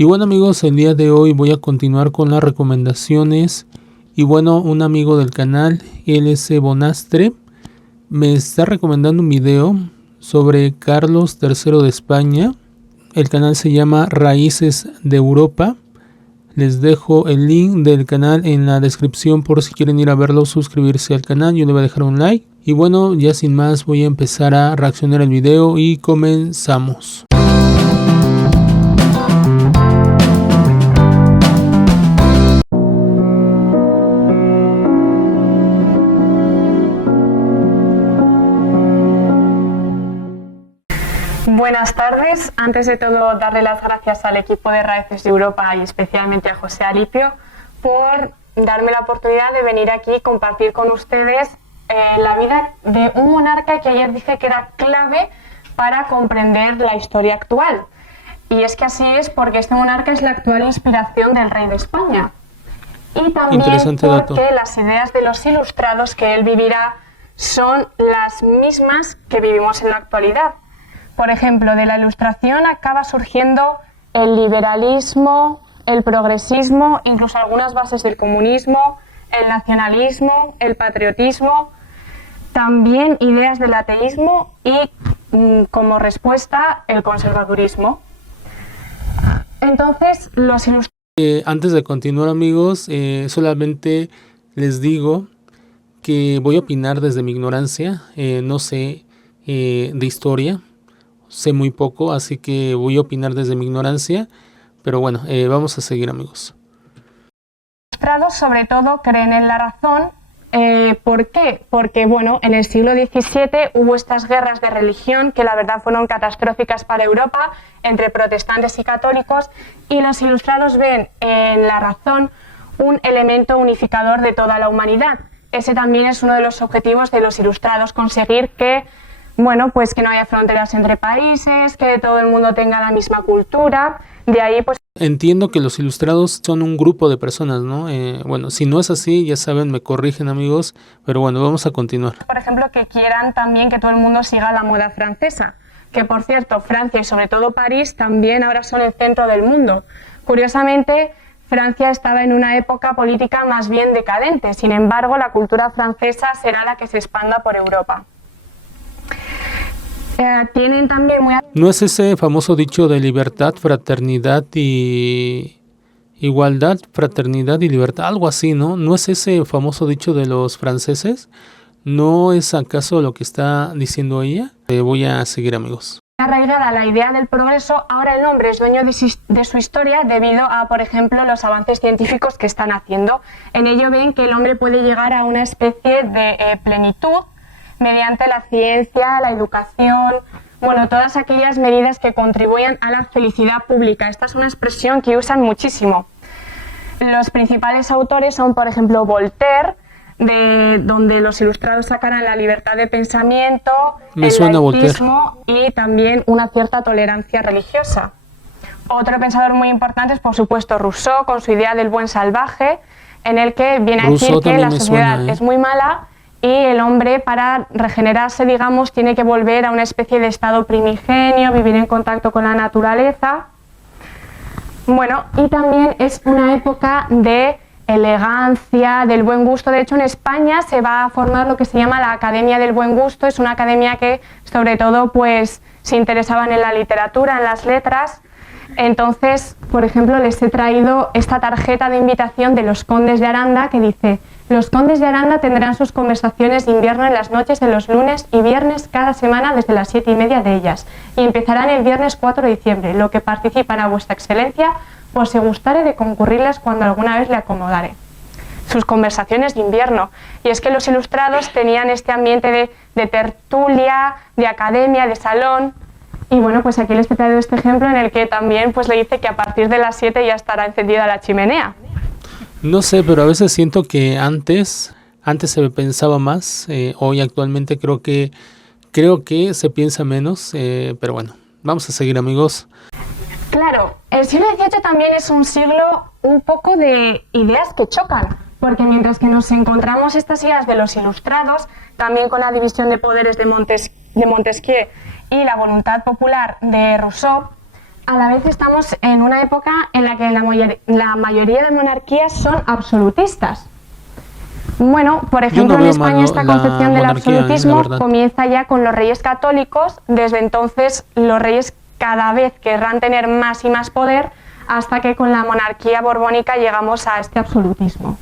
Y bueno amigos, el día de hoy voy a continuar con las recomendaciones. Y bueno, un amigo del canal, LS Bonastre, me está recomendando un video sobre Carlos III de España. El canal se llama Raíces de Europa. Les dejo el link del canal en la descripción por si quieren ir a verlo, suscribirse al canal. Yo le voy a dejar un like. Y bueno, ya sin más voy a empezar a reaccionar al video y comenzamos. Buenas tardes. Antes de todo, darle las gracias al equipo de Raíces de Europa y especialmente a José Alipio por darme la oportunidad de venir aquí y compartir con ustedes la vida de un monarca que ayer dije que era clave para comprender la historia actual. Y es que así es, porque este monarca es la actual inspiración del rey de España. Y también porque las ideas de los ilustrados que él vivirá son las mismas que vivimos en la actualidad. Por ejemplo, de la Ilustración acaba surgiendo el liberalismo, el progresismo, incluso algunas bases del comunismo, el nacionalismo, el patriotismo, también ideas del ateísmo y, como respuesta, el conservadurismo. Entonces, los ilustrados... Antes de continuar amigos, solamente les digo que voy a opinar desde mi ignorancia, no sé de historia. Sé muy poco, así que voy a opinar desde mi ignorancia, pero bueno, vamos a seguir amigos. Los ilustrados sobre todo creen en la razón. ¿Por qué? Porque bueno, en el siglo XVII hubo estas guerras de religión que la verdad fueron catastróficas para Europa entre protestantes y católicos, y los ilustrados ven en la razón un elemento unificador de toda la humanidad. Ese también es uno de los objetivos de los ilustrados, conseguir que bueno, pues que no haya fronteras entre países, que todo el mundo tenga la misma cultura. De ahí pues... Entiendo que los ilustrados son un grupo de personas, ¿no? Bueno, si no es así, ya saben, me corrigen amigos, pero bueno, vamos a continuar. Por ejemplo, que quieran también que todo el mundo siga la moda francesa, que por cierto, Francia y sobre todo París también ahora son el centro del mundo. Curiosamente, Francia estaba en una época política más bien decadente, sin embargo, la cultura francesa será la que se expanda por Europa. Tienen también muy... ¿No es ese famoso dicho de libertad, fraternidad y igualdad, fraternidad y libertad? Algo así, ¿no? ¿No es ese famoso dicho de los franceses? ¿No es acaso lo que está diciendo ella? Voy a seguir amigos. Arraigada la idea del progreso, ahora el hombre es dueño de su historia debido a, por ejemplo, los avances científicos que están haciendo. En ello ven que el hombre puede llegar a una especie de plenitud mediante la ciencia, la educación, bueno, todas aquellas medidas que contribuyan a la felicidad pública. Esta es una expresión que usan muchísimo. Los principales autores son, por ejemplo, Voltaire, de donde los ilustrados sacarán la libertad de pensamiento, el laicismo y también una cierta tolerancia religiosa. Otro pensador muy importante es, por supuesto, Rousseau, con su idea del buen salvaje, en el que viene a decir que la sociedad es muy mala y el hombre, para regenerarse, digamos, tiene que volver a una especie de estado primigenio, vivir en contacto con la naturaleza. Bueno, y también es una época de elegancia, del buen gusto. De hecho, en España se va a formar lo que se llama la Academia del Buen Gusto. Es una academia que, sobre todo, pues, se interesaban en la literatura, en las letras. Entonces, por ejemplo, les he traído esta tarjeta de invitación de los condes de Aranda que dice: los condes de Aranda tendrán sus conversaciones de invierno en las noches de los lunes y viernes cada semana desde las 7:30 de ellas, y empezarán el viernes 4 de diciembre, lo que participan a vuestra excelencia, pues se gustare de concurrirles cuando alguna vez le acomodare. Sus conversaciones de invierno. Y es que los ilustrados tenían este ambiente de tertulia, de academia, de salón. Y bueno, pues aquí les he traído este ejemplo en el que también pues le dice que a partir de las 7 ya estará encendida la chimenea. No sé, pero a veces siento que antes se pensaba más. Hoy actualmente creo que se piensa menos, pero bueno, vamos a seguir amigos. Claro, el siglo XVIII también es un siglo un poco de ideas que chocan, porque mientras que nos encontramos estas ideas de los ilustrados, también con la división de poderes de Montesquieu y la voluntad popular de Rousseau, a la vez estamos en una época en la que la mayoría de monarquías son absolutistas. Bueno, por ejemplo, en España esta concepción del absolutismo comienza ya con los reyes católicos. Desde entonces los reyes cada vez querrán tener más y más poder, hasta que con la monarquía borbónica llegamos a este absolutismo.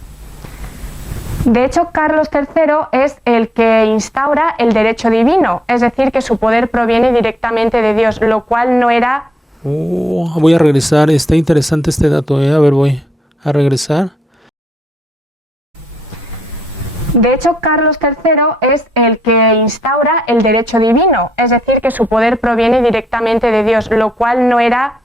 De hecho, Carlos III es el que instaura el derecho divino, es decir, que su poder proviene directamente de Dios, lo cual no era... voy a regresar, está interesante este dato, a ver, voy a regresar. De hecho, Carlos III es el que instaura el derecho divino, es decir, que su poder proviene directamente de Dios, lo cual no era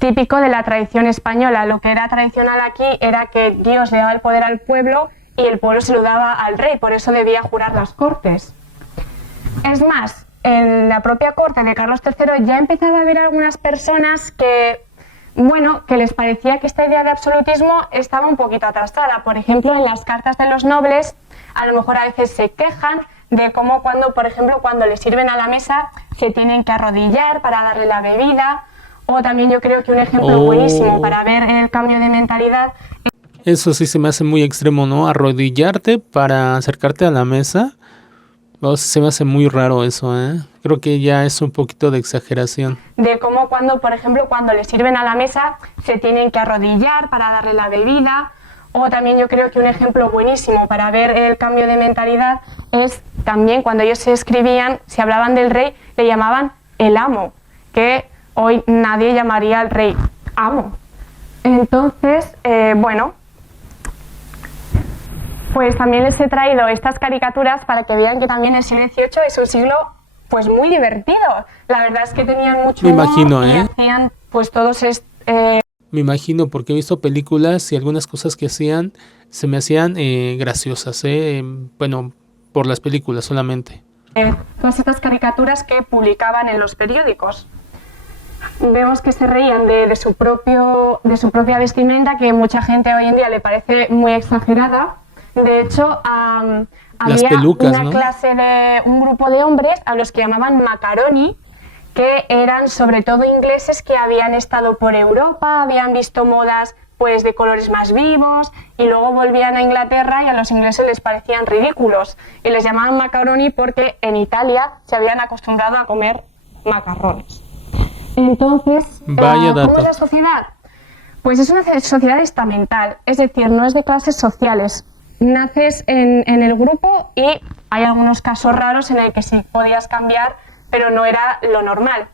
típico de la tradición española. Lo que era tradicional aquí era que Dios le daba el poder al pueblo y el pueblo se lo daba al rey, por eso debía jurar las cortes. Es más, en la propia corte de Carlos III ya empezaba a haber algunas personas que, bueno, que les parecía que esta idea de absolutismo estaba un poquito atrasada. Por ejemplo, en las cartas de los nobles, a lo mejor a veces se quejan de cómo por ejemplo, cuando les sirven a la mesa, se tienen que arrodillar para darle la bebida. O también yo creo que un ejemplo buenísimo para ver el cambio de mentalidad. Eso sí se me hace muy extremo, ¿no? Arrodillarte para acercarte a la mesa. Se me hace muy raro eso, ¿eh? Creo que ya es un poquito de exageración. De cómo por ejemplo, cuando les sirven a la mesa, se tienen que arrodillar para darle la bebida. O también yo creo que un ejemplo buenísimo para ver el cambio de mentalidad es también cuando ellos se escribían, si hablaban del rey, le llamaban el amo, que hoy nadie llamaría al rey amo. Entonces, bueno, pues también les he traído estas caricaturas para que vean que también el siglo XVIII es un siglo pues muy divertido. La verdad es que tenían mucho humor. Me imagino, y hacían pues todos Me imagino, porque he visto películas y algunas cosas que hacían se me hacían graciosas, bueno, por las películas solamente. Todas estas caricaturas que publicaban en los periódicos. Vemos que se reían de su propia vestimenta, que mucha gente hoy en día le parece muy exagerada. De hecho, había pelucas, una clase de un grupo de hombres a los que llamaban macaroni, que eran sobre todo ingleses que habían estado por Europa, habían visto modas pues de colores más vivos y luego volvían a Inglaterra y a los ingleses les parecían ridículos y les llamaban macaroni porque en Italia se habían acostumbrado a comer macarrones. Entonces, ¿cómo es la sociedad? Pues es una sociedad estamental, es decir, no es de clases sociales. Naces en el grupo y hay algunos casos raros en el que sí podías cambiar, pero no era lo normal.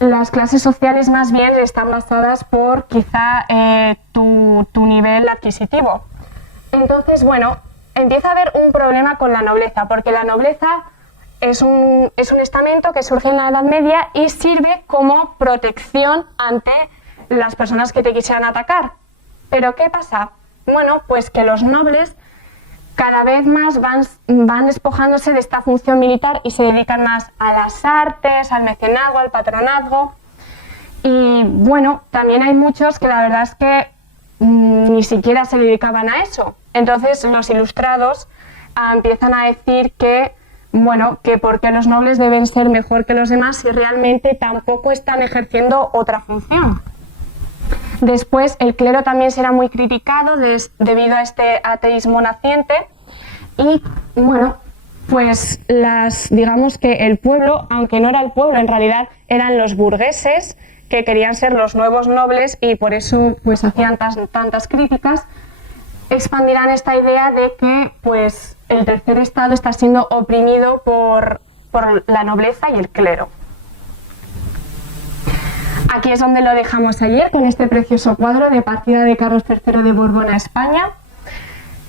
Las clases sociales más bien están basadas por quizá tu nivel adquisitivo. Entonces, bueno, empieza a haber un problema con la nobleza, porque la nobleza es un estamento que surge en la Edad Media y sirve como protección ante las personas que te quisieran atacar. ¿Pero qué pasa? Bueno, pues que los nobles cada vez más van despojándose de esta función militar y se dedican más a las artes, al mecenazgo, al patronazgo. Y bueno, también hay muchos que la verdad es que ni siquiera se dedicaban a eso. Entonces los ilustrados empiezan a decir que, bueno, que por qué los nobles deben ser mejor que los demás si realmente tampoco están ejerciendo otra función. Después el clero también será muy criticado debido a este ateísmo naciente y bueno, pues digamos que el pueblo, aunque no era el pueblo, en realidad eran los burgueses que querían ser los nuevos nobles y por eso pues hacían tantas críticas, expandirán esta idea de que pues el tercer estado está siendo oprimido por la nobleza y el clero. Aquí es donde lo dejamos ayer, con este precioso cuadro de partida de Carlos III de Borbón a España.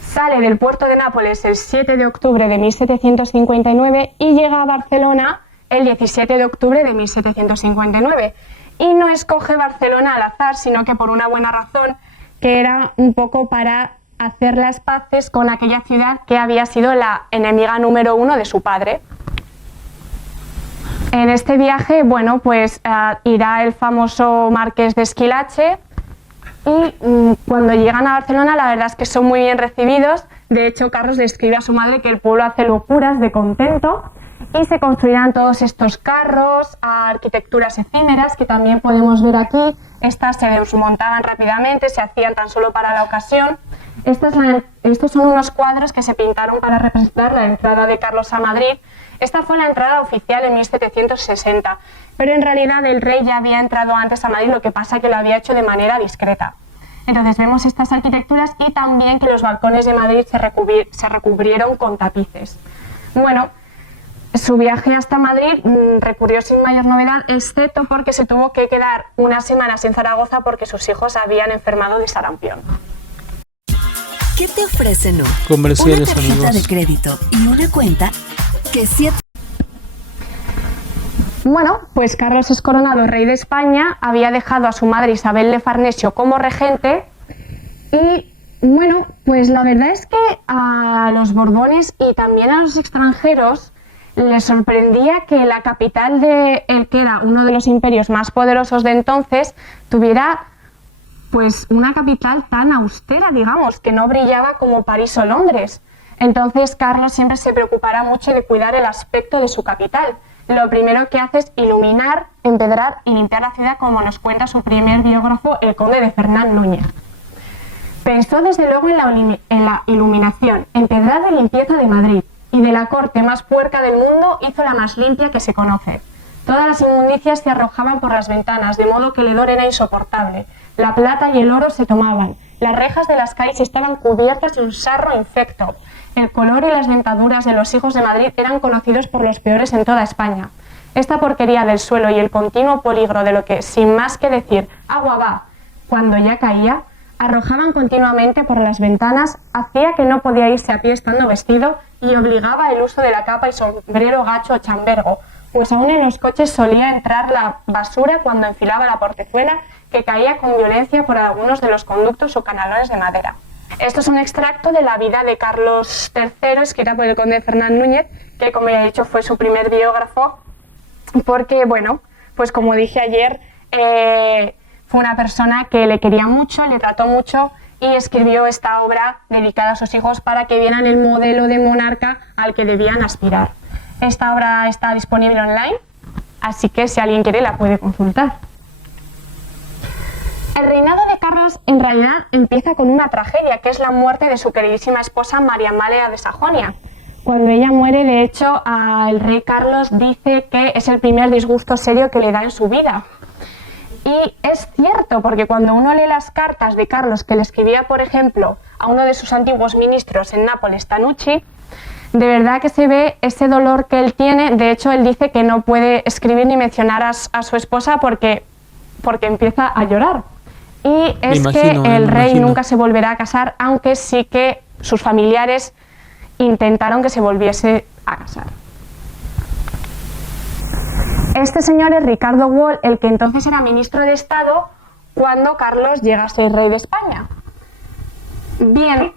Sale del puerto de Nápoles el 7 de octubre de 1759 y llega a Barcelona el 17 de octubre de 1759. Y no escoge Barcelona al azar, sino que por una buena razón, que era un poco para hacer las paces con aquella ciudad que había sido la enemiga número 1 de su padre. En este viaje, bueno, pues irá el famoso Marqués de Esquilache y cuando llegan a Barcelona la verdad es que son muy bien recibidos. De hecho, Carlos le escribe a su madre que el pueblo hace locuras de contento y se construirán todos estos carros, arquitecturas efímeras que también podemos ver aquí. Estas se desmontaban rápidamente, se hacían tan solo para la ocasión. Estos son unos cuadros que se pintaron para representar la entrada de Carlos a Madrid. Esta fue la entrada oficial en 1760, pero en realidad el rey ya había entrado antes a Madrid, lo que pasa que lo había hecho de manera discreta. Entonces vemos estas arquitecturas y también que los balcones de Madrid se recubrieron con tapices. Bueno, su viaje hasta Madrid recurrió sin mayor novedad, excepto porque se tuvo que quedar unas semanas en Zaragoza porque sus hijos habían enfermado de sarampión. ¿Qué te ofrecen hoy? Comerciales, una tarjeta amigos. de crédito y una cuenta que Bueno, pues Carlos es coronado rey de España, había dejado a su madre Isabel de Farnesio como regente y, bueno, pues la verdad es que a los Borbones y también a los extranjeros les sorprendía que la capital de el que era uno de los imperios más poderosos de entonces tuviera pues una capital tan austera, digamos, que no brillaba como París o Londres. Entonces Carlos siempre se preocupará mucho de cuidar el aspecto de su capital. Lo primero que hace es iluminar, empedrar y limpiar la ciudad, como nos cuenta su primer biógrafo, el conde de Fernán Núñez. Pensó desde luego en la iluminación, empedrada y limpieza de Madrid, y de la corte más puerca del mundo hizo la más limpia que se conoce. Todas las inmundicias se arrojaban por las ventanas, de modo que el hedor era insoportable. La plata y el oro se tomaban. Las rejas de las calles estaban cubiertas de un sarro infecto. El color y las dentaduras de los hijos de Madrid eran conocidos por los peores en toda España. Esta porquería del suelo y el continuo peligro de lo que, sin más que decir, agua va, cuando ya caía, arrojaban continuamente por las ventanas, hacía que no podía irse a pie estando vestido y obligaba el uso de la capa y sombrero gacho o chambergo, pues aún en los coches solía entrar la basura cuando enfilaba la portezuela, que caía con violencia por algunos de los conductos o canalones de madera. Esto es un extracto de la vida de Carlos III, escrita por el conde Fernán Núñez, que, como ya he dicho, fue su primer biógrafo, porque, bueno, pues como dije ayer, fue una persona que le quería mucho, le trató mucho y escribió esta obra dedicada a sus hijos para que vieran el modelo de monarca al que debían aspirar. Esta obra está disponible online, así que si alguien quiere la puede consultar. El reinado de Carlos en realidad empieza con una tragedia, que es la muerte de su queridísima esposa María Amalia de Sajonia. Cuando ella muere, de hecho, el rey Carlos dice que es el primer disgusto serio que le da en su vida. Y es cierto, porque cuando uno lee las cartas de Carlos que le escribía, por ejemplo, a uno de sus antiguos ministros en Nápoles, Tanucci, de verdad que se ve ese dolor que él tiene. De hecho, él dice que no puede escribir ni mencionar a su esposa porque empieza a llorar. Y es que el rey nunca se volverá a casar, aunque sí que sus familiares intentaron que se volviese a casar. Este señor es Ricardo Wall, el que entonces era ministro de Estado cuando Carlos llega a ser rey de España. Bien,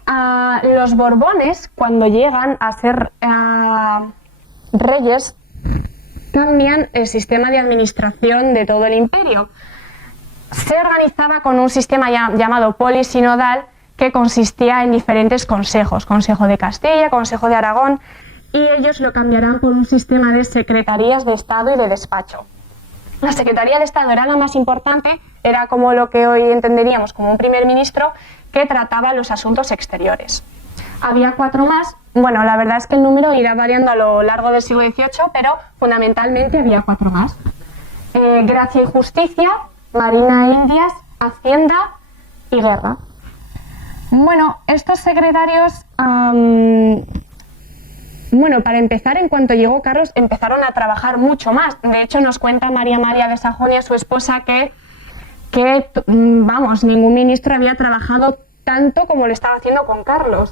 los Borbones, cuando llegan a ser reyes, cambian el sistema de administración de todo el imperio. Se organizaba con un sistema llamado polisinodal, que consistía en diferentes consejos: Consejo de Castilla, Consejo de Aragón, y ellos lo cambiarán por un sistema de secretarías de Estado y de despacho. La Secretaría de Estado era la más importante, era como lo que hoy entenderíamos como un primer ministro, que trataba los asuntos exteriores. Había 4 más, bueno, la verdad es que el número irá variando a lo largo del siglo XVIII, pero fundamentalmente había 4 más. Gracia y Justicia, Marina e Indias, Hacienda y Guerra. Bueno, estos secretarios, para empezar, en cuanto llegó Carlos, empezaron a trabajar mucho más. De hecho, nos cuenta María Amalia de Sajonia, su esposa, que ningún ministro había trabajado tanto como lo estaba haciendo con Carlos.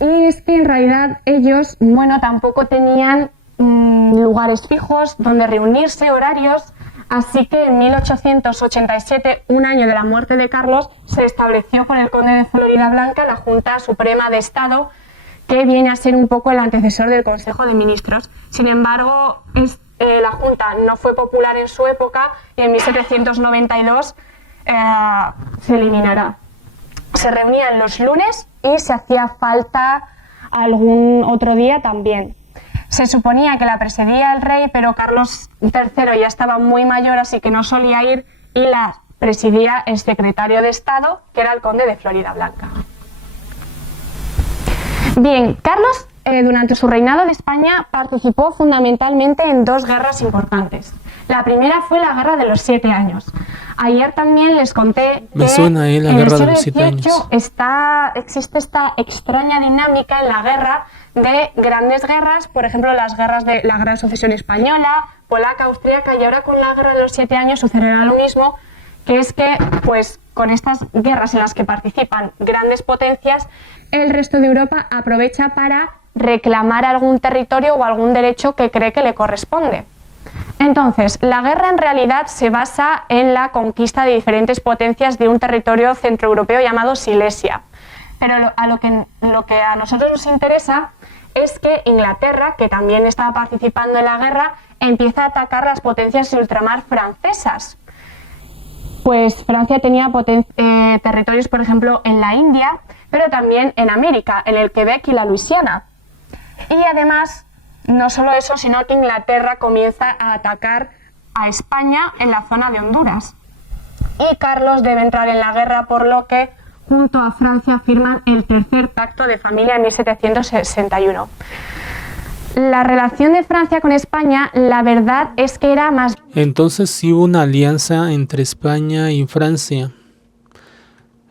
Y es que en realidad ellos, tampoco tenían lugares fijos donde reunirse, horarios. Así que en 1887, un año de la muerte de Carlos, se estableció por el conde de Floridablanca la Junta Suprema de Estado, que viene a ser un poco el antecesor del Consejo de Ministros. Sin embargo, la Junta no fue popular en su época y en 1792 se eliminará. Se reunían los lunes y se hacía falta algún otro día también. Se suponía que la presidía el rey, pero Carlos III ya estaba muy mayor, así que no solía ir, y la presidía el secretario de Estado, que era el conde de Floridablanca. Bien, Carlos, durante su reinado de España, participó fundamentalmente en dos guerras importantes. La primera fue la Guerra de los 7 años. Ayer también les conté Me que suena, la en el Guerra de siglo los 7 años. XVIII existe esta extraña dinámica en la guerra de grandes guerras, por ejemplo, la Guerra de Sucesión Española, Polaca, Austríaca, y ahora con la Guerra de los 7 años sucederá lo mismo, que es que, pues, con estas guerras en las que participan grandes potencias, el resto de Europa aprovecha para reclamar algún territorio o algún derecho que cree que le corresponde. Entonces, la guerra en realidad se basa en la conquista de diferentes potencias de un territorio centroeuropeo llamado Silesia. Pero lo que a nosotros nos interesa es que Inglaterra, que también estaba participando en la guerra, empieza a atacar las potencias de ultramar francesas. Pues Francia tenía territorios, por ejemplo, en la India, pero también en América, en el Quebec y la Luisiana. Y además, no solo eso, sino que Inglaterra comienza a atacar a España en la zona de Honduras. Y Carlos debe entrar en la guerra, por lo que junto a Francia firman el tercer pacto de familia en 1761. La relación de Francia con España, la verdad es que era más... Entonces sí hubo una alianza entre España y Francia.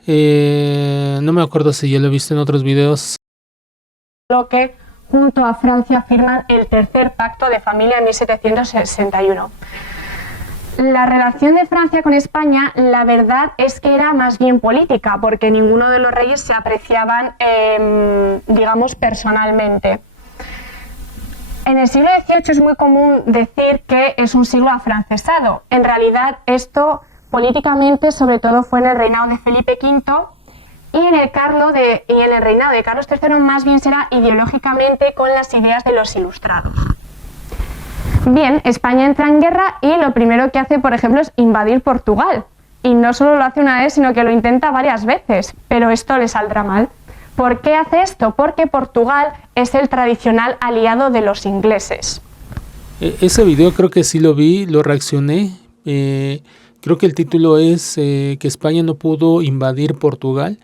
No me acuerdo si ya lo he visto en otros videos. Lo que junto a Francia firman el tercer pacto de familia en 1761. La relación de Francia con España, la verdad es que era más bien política, porque ninguno de los reyes se apreciaban, digamos, personalmente. En el siglo XVIII es muy común decir que es un siglo afrancesado. En realidad, esto políticamente, sobre todo, fue en el reinado de Felipe V, y en el reinado de Carlos III más bien será ideológicamente con las ideas de los ilustrados. Bien, España entra en guerra y lo primero que hace, por ejemplo, es invadir Portugal. Y no solo lo hace una vez, sino que lo intenta varias veces, pero esto le saldrá mal. ¿Por qué hace esto? Porque Portugal es el tradicional aliado de los ingleses. Ese video creo que sí lo vi, lo reaccioné. Creo que el título es que España no pudo invadir Portugal.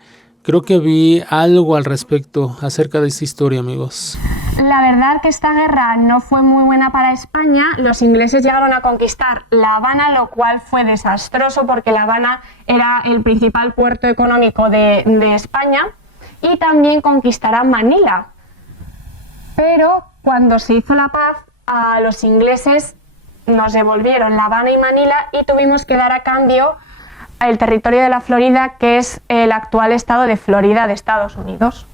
Creo que vi algo al respecto acerca de esta historia, amigos. La verdad que esta guerra no fue muy buena para España. Los ingleses llegaron a conquistar La Habana, lo cual fue desastroso porque La Habana era el principal puerto económico de España, y también conquistarán Manila. Pero cuando se hizo la paz, a los ingleses nos devolvieron La Habana y Manila y tuvimos que dar a cambio el territorio de la Florida, que es el actual estado de Florida de Estados Unidos.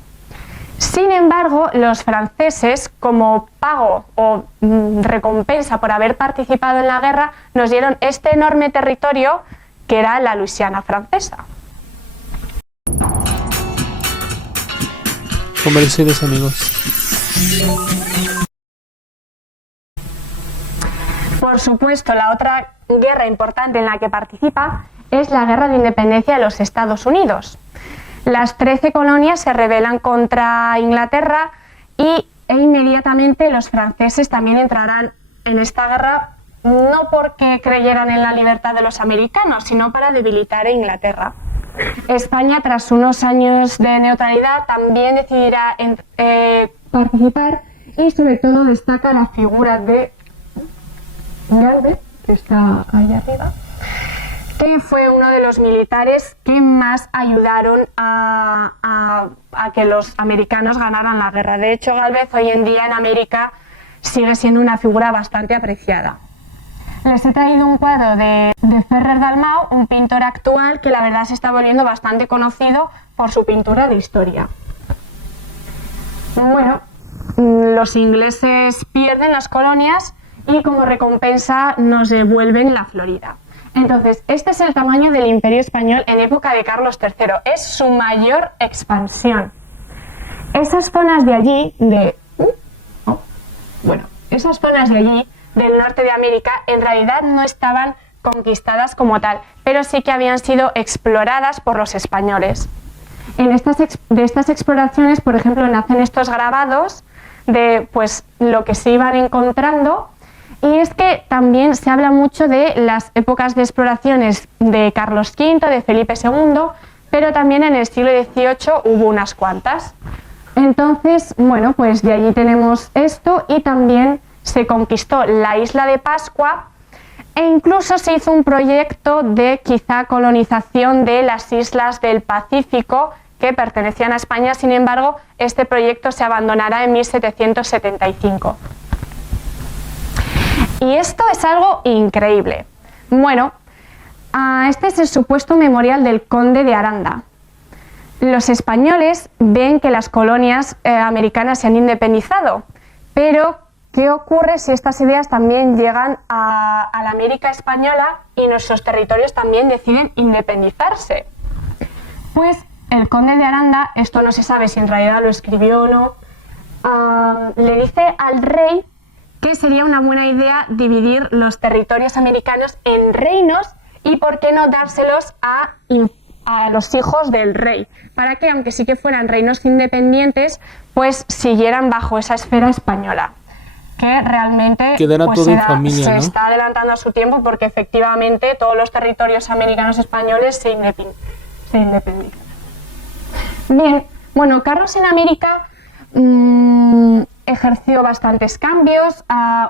Sin embargo, los franceses, como pago o recompensa por haber participado en la guerra, nos dieron este enorme territorio que era la Luisiana francesa. Comerciales, amigos. Por supuesto, la otra guerra importante en la que participa es la Guerra de Independencia de los Estados Unidos. Las 13 colonias se rebelan contra Inglaterra e inmediatamente los franceses también entrarán en esta guerra, no porque creyeran en la libertad de los americanos, sino para debilitar a Inglaterra. España, tras unos años de neutralidad, también decidirá participar, y sobre todo destaca la figura de Galvez, que está ahí arriba, que fue uno de los militares que más ayudaron a que los americanos ganaran la guerra. De hecho, Galvez hoy en día en América sigue siendo una figura bastante apreciada. Les he traído un cuadro de Ferrer Dalmau, un pintor actual que la verdad se está volviendo bastante conocido por su pintura de historia. Bueno, los ingleses pierden las colonias y como recompensa nos devuelven la Florida. Entonces, este es el tamaño del Imperio Español en época de Carlos III. Es su mayor expansión. Esas zonas de allí, esas zonas de allí, del norte de América, en realidad no estaban conquistadas como tal, pero sí que habían sido exploradas por los españoles. De estas exploraciones, por ejemplo, nacen estos grabados de pues, lo que se iban encontrando. Y es que también se habla mucho de las épocas de exploraciones de Carlos V, de Felipe II, pero también en el siglo XVIII hubo unas cuantas. Entonces, bueno, pues de allí tenemos esto, y también se conquistó la isla de Pascua, e incluso se hizo un proyecto de quizá colonización de las islas del Pacífico que pertenecían a España. Sin embargo, este proyecto se abandonará en 1775. Y esto es algo increíble. Bueno, este es el supuesto memorial del conde de Aranda. Los españoles ven que las colonias americanas se han independizado, pero ¿qué ocurre si estas ideas también llegan a la América española y nuestros territorios también deciden independizarse? Pues el conde de Aranda, esto no se sabe si en realidad lo escribió o no, le dice al rey que sería una buena idea dividir los territorios americanos en reinos y por qué no dárselos a los hijos del rey, para que, aunque sí que fueran reinos independientes, pues siguieran bajo esa esfera española, que realmente pues, todo en familia, se ¿no? está adelantando a su tiempo, porque efectivamente todos los territorios americanos españoles se independizan. Bien, bueno, Carlos en América ejerció bastantes cambios,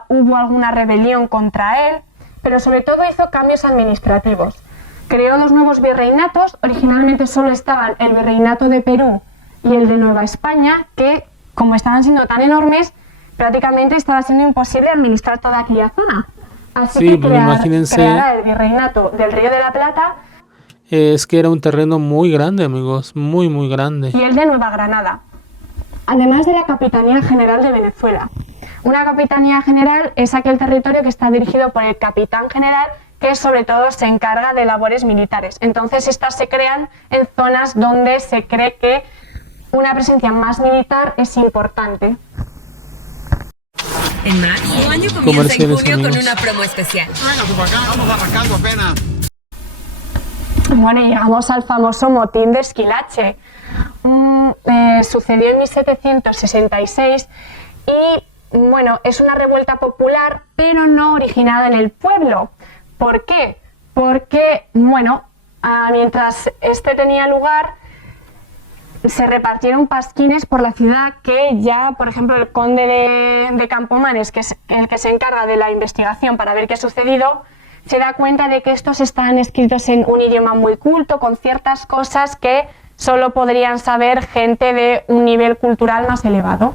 hubo alguna rebelión contra él, pero sobre todo hizo cambios administrativos. Creó 2 nuevos virreinatos. Originalmente solo estaban el virreinato de Perú y el de Nueva España, que como estaban siendo tan enormes, prácticamente estaba siendo imposible administrar toda aquella zona. Así Sí, que pues imagínense, creará el virreinato del Río de la Plata es que era un terreno muy grande, amigos, muy, muy grande. y el de Nueva Granada, además de la Capitanía General de Venezuela. Una Capitanía General es aquel territorio que está dirigido por el Capitán General, que sobre todo se encarga de labores militares. Entonces estas se crean en zonas donde se cree que una presencia más militar es importante. En Max, tu año comienza en Comerciales, junio amigos. con una promo especial. Venga, tú para acá, vamos arrancando apenas. Bueno, y llegamos al famoso motín de Esquilache. Sucedió en 1766 y, bueno, es una revuelta popular, pero no originada en el pueblo. ¿Por qué? Porque, bueno, mientras este tenía lugar, se repartieron pasquines por la ciudad que ya, por ejemplo, el conde de Campomanes, que es el que se encarga de la investigación para ver qué ha sucedido, se da cuenta de que estos están escritos en un idioma muy culto, con ciertas cosas que solo podrían saber gente de un nivel cultural más elevado.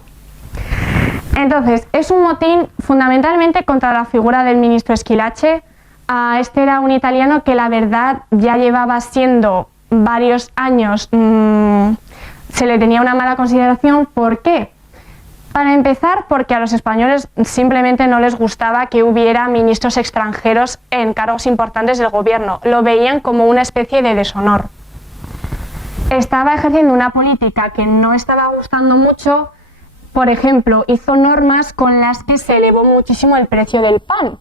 Entonces, es un motín fundamentalmente contra la figura del ministro Esquilache. Este era un italiano que la verdad ya llevaba siendo varios años, se le tenía una mala consideración. ¿Por qué? Para empezar, porque a los españoles simplemente no les gustaba que hubiera ministros extranjeros en cargos importantes del gobierno. Lo veían como una especie de deshonor. Estaba ejerciendo una política que no estaba gustando mucho. Por ejemplo, hizo normas con las que se elevó muchísimo el precio del pan.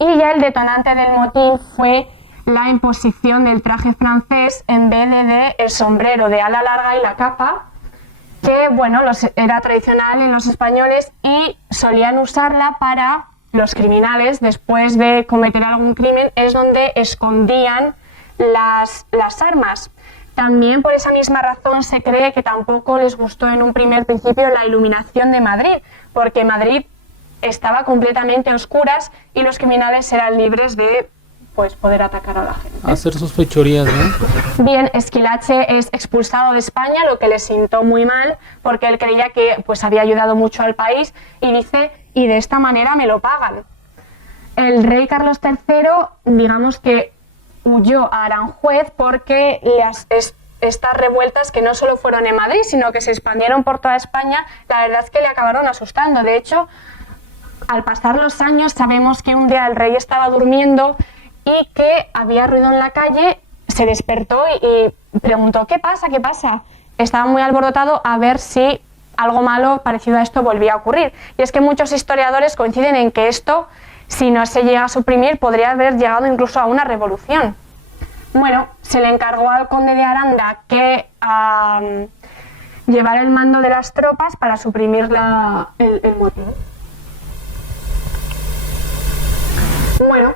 Y ya el detonante del motín fue la imposición del traje francés en vez de el sombrero de ala larga y la capa, que bueno, era tradicional en los españoles y solían usarla para los criminales. Después de cometer algún crimen es donde escondían las armas. También por esa misma razón se cree que tampoco les gustó en un primer principio la iluminación de Madrid, porque Madrid estaba completamente a oscuras y los criminales eran libres de pues, poder atacar a la gente. Hacer sus fechorías, ¿no? Bien, Esquilache es expulsado de España, lo que le sentó muy mal, porque él creía que pues, había ayudado mucho al país, y dice, y de esta manera me lo pagan. El rey Carlos III, digamos que huyó a Aranjuez porque estas revueltas, que no solo fueron en Madrid, sino que se expandieron por toda España, la verdad es que le acabaron asustando. De hecho, al pasar los años, sabemos que un día el rey estaba durmiendo y que había ruido en la calle, se despertó y preguntó, ¿qué pasa? ¿Qué pasa? Estaba muy alborotado a ver si algo malo parecido a esto volvía a ocurrir. Y es que muchos historiadores coinciden en que esto, si no se llega a suprimir, podría haber llegado incluso a una revolución. Bueno, se le encargó al conde de Aranda que llevar el mando de las tropas para suprimir el motín. Bueno,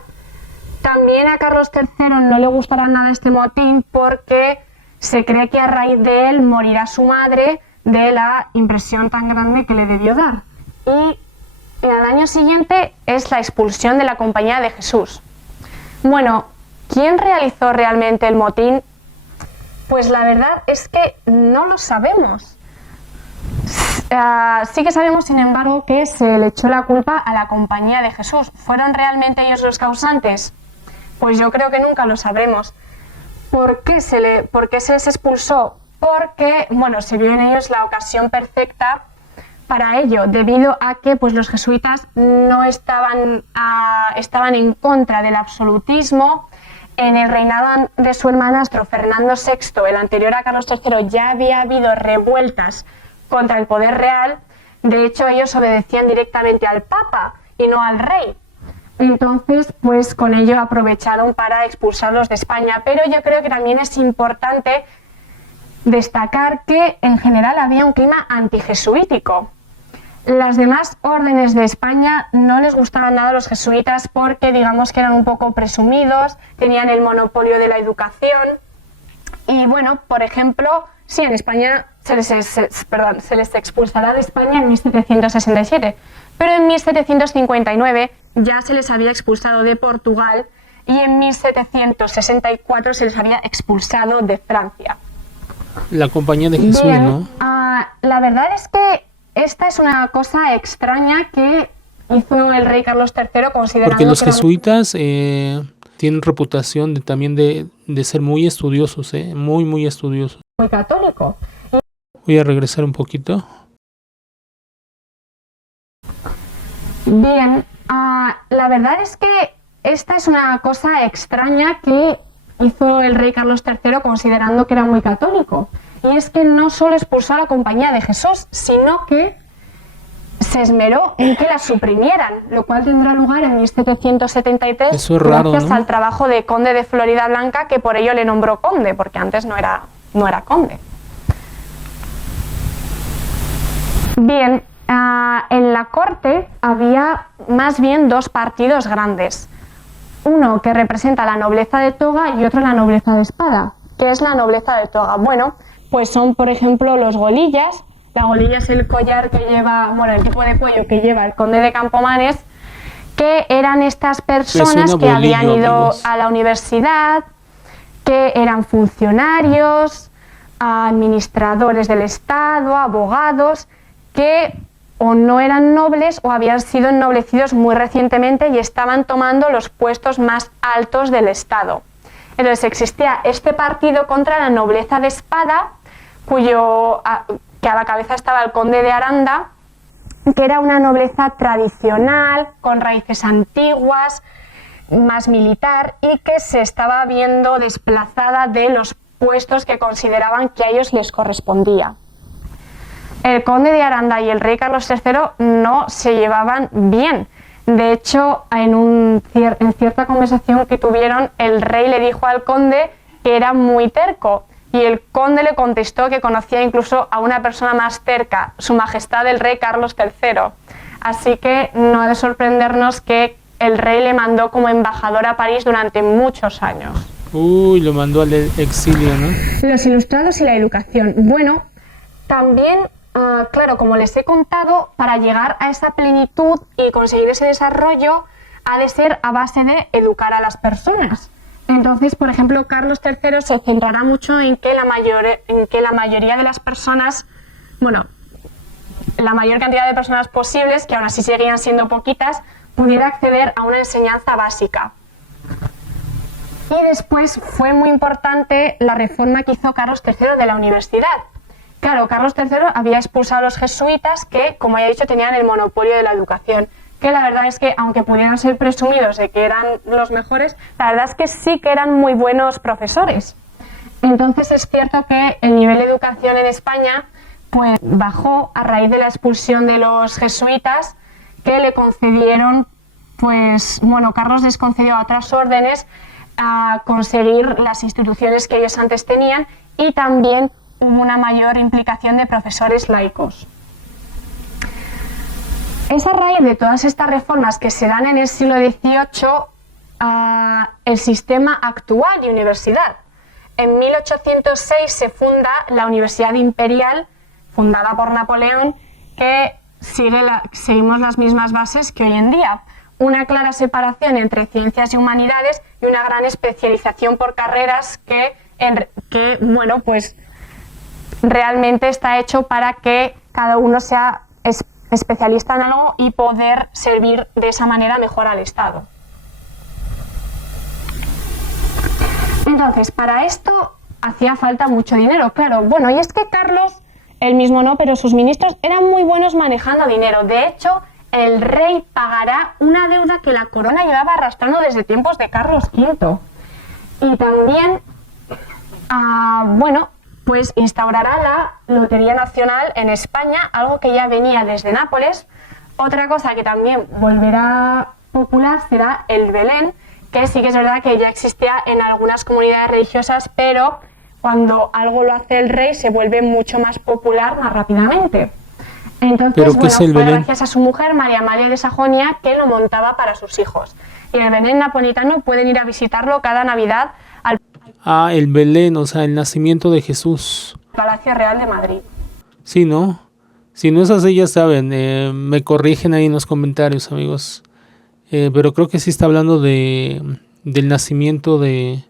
también a Carlos III no le gustará nada este motín porque se cree que a raíz de él morirá su madre de la impresión tan grande que le debió dar. Y al año siguiente es la expulsión de la Compañía de Jesús. Bueno, ¿quién realizó realmente el motín? Pues la verdad es que no lo sabemos. Sí que sabemos, sin embargo, que se le echó la culpa a la Compañía de Jesús. ¿Fueron realmente ellos los causantes? Pues yo creo que nunca lo sabremos. ¿Por qué se les expulsó? Porque, bueno, se vio en ellos la ocasión perfecta para ello, debido a que pues, los jesuitas no estaban en contra del absolutismo. En el reinado de su hermanastro Fernando VI, el anterior a Carlos III, ya había habido revueltas contra el poder real. De hecho, ellos obedecían directamente al Papa y no al rey. Entonces, pues con ello aprovecharon para expulsarlos de España. Pero yo creo que también es importante destacar que en general había un clima antijesuítico. Las demás órdenes de España no les gustaban nada a los jesuitas porque digamos que eran un poco presumidos, tenían el monopolio de la educación y bueno, por ejemplo, sí, en España se les expulsará de España en 1767, pero en 1759 ya se les había expulsado de Portugal y en 1764 se les había expulsado de Francia. La Compañía de Jesús, bien, ¿no? La verdad es que esta es una cosa extraña que hizo el rey Carlos III considerando Porque los que jesuitas tienen reputación también de ser muy estudiosos, muy estudiosos. muy católico. Voy a regresar un poquito. Bien, la verdad es que esta es una cosa extraña que hizo el rey Carlos III considerando que era muy católico. Y es que no solo expulsó a la Compañía de Jesús, sino que se esmeró en que la suprimieran, lo cual tendrá lugar en 1773. Eso es raro, gracias ¿no? al trabajo de conde de Florida Blanca, que por ello le nombró conde, porque antes no era conde. Bien, en la corte había más bien dos partidos grandes. Uno que representa la nobleza de toga y otro la nobleza de espada. ¿Qué es la nobleza de toga? Bueno, pues son, por ejemplo, los golillas. La golilla es el collar que lleva, bueno, el tipo de cuello que lleva el conde de Campomanes, que eran estas personas que habían ido amigos. a la universidad, que eran funcionarios, administradores del Estado, abogados, que o no eran nobles o habían sido ennoblecidos muy recientemente y estaban tomando los puestos más altos del Estado. Entonces existía este partido contra la nobleza de espada, que a la cabeza estaba el conde de Aranda, que era una nobleza tradicional, con raíces antiguas, más militar, y que se estaba viendo desplazada de los puestos que consideraban que a ellos les correspondía. El conde de Aranda y el rey Carlos III no se llevaban bien. De hecho, en cierta conversación que tuvieron, el rey le dijo al conde que era muy terco y el conde le contestó que conocía incluso a una persona más terca, su majestad el rey Carlos III. Así que no ha de sorprendernos que el rey le mandó como embajador a París durante muchos años. Uy, lo mandó al exilio, ¿no? Los ilustrados y la educación. Bueno, también, claro, como les he contado, para llegar a esa plenitud y conseguir ese desarrollo ha de ser a base de educar a las personas. Entonces, por ejemplo, Carlos III se centrará mucho en que la mayoría de las personas, bueno, la mayor cantidad de personas posibles, que aún así seguían siendo poquitas, pudiera acceder a una enseñanza básica. Y después fue muy importante la reforma que hizo Carlos III de la universidad. Claro, Carlos III había expulsado a los jesuitas que, como ya he dicho, tenían el monopolio de la educación. Que la verdad es que, aunque pudieran ser presumidos de que eran los mejores, la verdad es que sí que eran muy buenos profesores. Entonces es cierto que el nivel de educación en España pues bajó a raíz de la expulsión de los jesuitas, que le concedieron, pues bueno, Carlos les concedió a otras órdenes a conseguir las instituciones que ellos antes tenían y también hubo una mayor implicación de profesores laicos. Es a raíz de todas estas reformas que se dan en el siglo XVIII el sistema actual de universidad. En 1806 se funda la Universidad Imperial, fundada por Napoleón, que seguimos las mismas bases que hoy en día. Una clara separación entre ciencias y humanidades y una gran especialización por carreras que bueno, pues realmente está hecho para que cada uno sea especialista en algo y poder servir de esa manera mejor al Estado. Entonces, para esto hacía falta mucho dinero, claro. Bueno, y es que Carlos, él mismo no, pero sus ministros eran muy buenos manejando dinero. De hecho, el rey pagará una deuda que la corona llevaba arrastrando desde tiempos de Carlos V. Y también, bueno, pues instaurará la Lotería Nacional en España, algo que ya venía desde Nápoles. Otra cosa que también volverá popular será el Belén, que sí que es verdad que ya existía en algunas comunidades religiosas, pero cuando algo lo hace el rey se vuelve mucho más popular más rápidamente. Entonces, bueno, fue gracias a su mujer, María Amalia de Sajonia, que lo montaba para sus hijos. Y el Belén napolitano pueden ir a visitarlo cada Navidad al el Belén, o sea, el nacimiento de Jesús. Palacio Real de Madrid. Sí, ¿no? Si no es así, ya saben, me corrigen ahí en los comentarios, amigos. Pero creo que sí está hablando del nacimiento del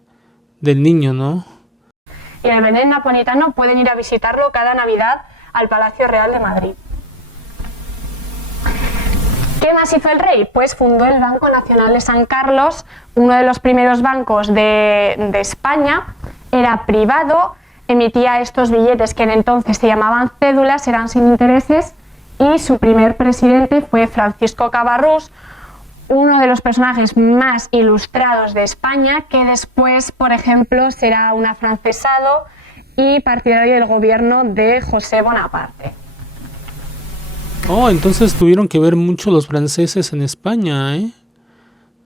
niño, ¿no? Y el Belén napolitano pueden ir a visitarlo cada Navidad al Palacio Real de Madrid. ¿Qué más hizo el rey? Pues fundó el Banco Nacional de San Carlos, uno de los primeros bancos de España. Era privado, emitía estos billetes que en entonces se llamaban cédulas, eran sin intereses, y su primer presidente fue Francisco Cabarrús, uno de los personajes más ilustrados de España, que después, por ejemplo, será un afrancesado y partidario del gobierno de José Bonaparte. Oh, entonces tuvieron que ver mucho los franceses en España, ¿eh?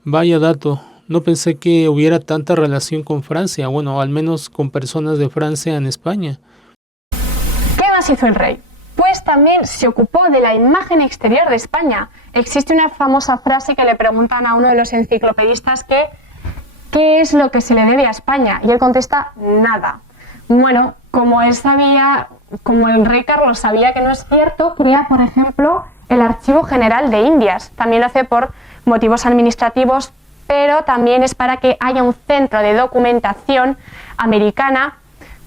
Vaya dato. No pensé que hubiera tanta relación con Francia, bueno, al menos con personas de Francia en España. ¿Qué más hizo el rey? Pues también se ocupó de la imagen exterior de España. Existe una famosa frase que le preguntan a uno de los enciclopedistas que ¿qué es lo que se le debe a España? Y él contesta, nada. Bueno, como el rey Carlos sabía que no es cierto, crea, por ejemplo, el Archivo General de Indias. También lo hace por motivos administrativos, pero también es para que haya un centro de documentación americana,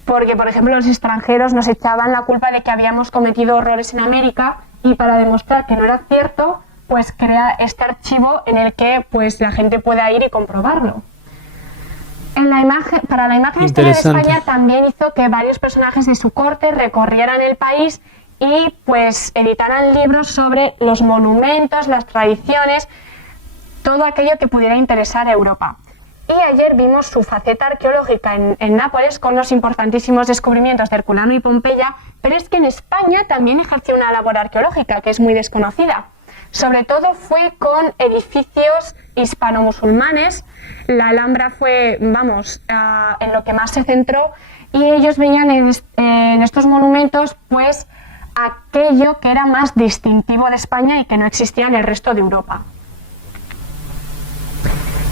porque, por ejemplo, los extranjeros nos echaban la culpa de que habíamos cometido horrores en América, y para demostrar que no era cierto, pues crea este archivo en el que pues la gente pueda ir y comprobarlo. Para la imagen exterior de España también hizo que varios personajes de su corte recorrieran el país y pues editaran libros sobre los monumentos, las tradiciones, todo aquello que pudiera interesar a Europa. Y ayer vimos su faceta arqueológica en Nápoles con los importantísimos descubrimientos de Herculano y Pompeya, pero es que en España también ejerció una labor arqueológica que es muy desconocida. Sobre todo fue con edificios hispano-musulmanes. La Alhambra fue, en lo que más se centró, y ellos veían en estos monumentos pues aquello que era más distintivo de España y que no existía en el resto de Europa.